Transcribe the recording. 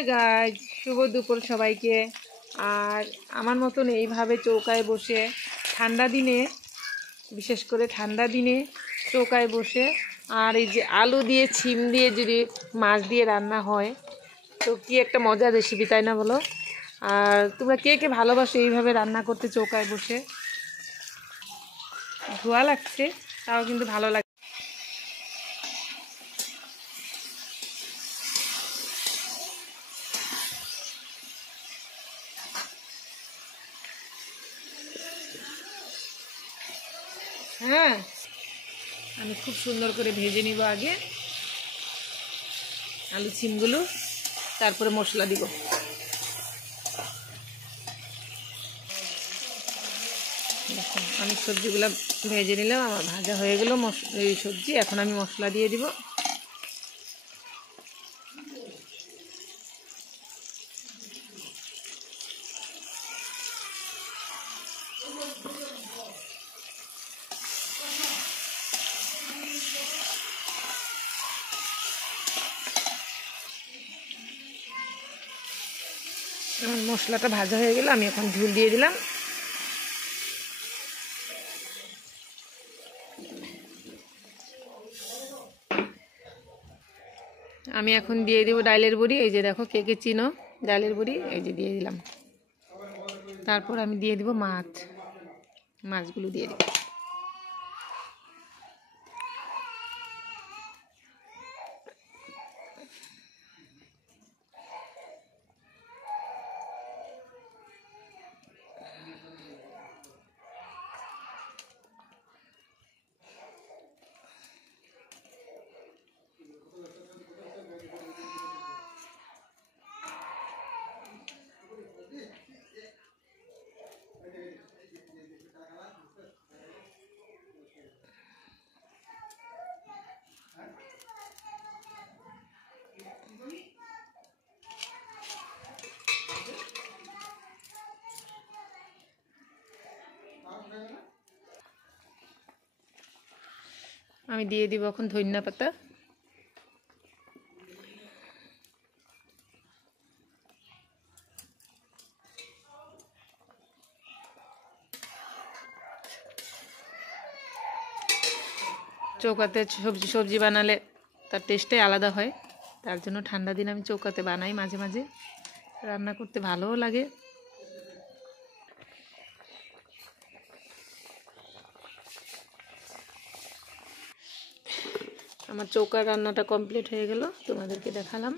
Hi guys, শুভ দুপুর সবাইকে। আর আমার মতন এইভাবে চৌকায় বসে ঠান্ডা দিনে, বিশেষ করে ঠান্ডা দিনে চৌকায় বসে আর এই যে আলু দিয়ে ছিম দিয়ে যদি মাছ দিয়ে রান্না হয় তো কি একটা মজার রেসিপি, তাই না বলো? আর তোমরা কে কে ভালোবাসো এইভাবে রান্না করতে চৌকায় বসে? ধোয়া লাগছে তাও কিন্তু ভালো লাগে। হ্যাঁ, আমি খুব সুন্দর করে ভেজে নিব আগে আলু ছিমগুলো, তারপরে মশলা দিব। দেখো আমি সবজিগুলো ভেজে নিলাম, আমার ভাজা হয়ে গেল এই সবজি। এখন আমি মশলা দিয়ে দিব। আমার মশলাটা ভাজা হয়ে গেল, আমি এখন ঝোল দিয়ে দিলাম। আমি এখন দিয়ে দিব ডালের বড়ি। এই যে দেখো, কে কে চিনো ডালের বড়ি, এই যে দিয়ে দিলাম। তারপর আমি দিয়ে দিব মাছগুলো দিয়ে দিব। আমি দিয়ে দিব এখন ধনিয়া পাতা। চৌকাতে সবজি বানালে তার টেস্টটাই আলাদা হয়। তার জন্য ঠান্ডা দিন আমি চৌকাতে বানাই, মাঝে মাঝে রান্না করতে ভালোও লাগে। আমার চৌকার রান্নাটা কমপ্লিট হয়ে গেল, তোমাদেরকে দেখালাম।